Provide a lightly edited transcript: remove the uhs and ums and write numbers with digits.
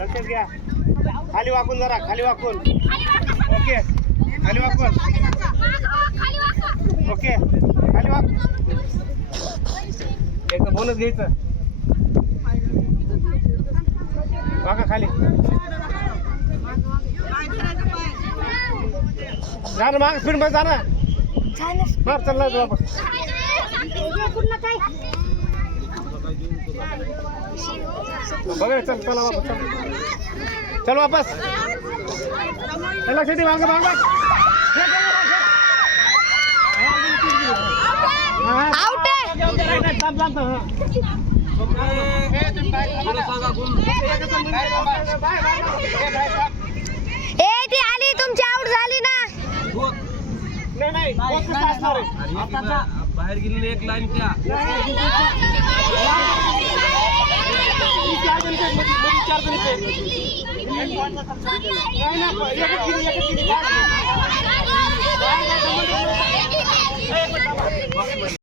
लक्षात घ्या. खाली वाकून जरा, खाली वाकून. ओके, खाली वाकून. ओके, खाली वाक. एकदा बोनस घ्यायचं. वाका खाली. जा ना माग स्पीड मध्ये जा ना. मार चल ना वापस. बघा चल चला वापस चल. चल वापस. चला शेती माग माग. आउट आहे. ए ती आली तुमची आउट झाली ना. नाही बाहेर गेलेली एक लाईन त्या चार जण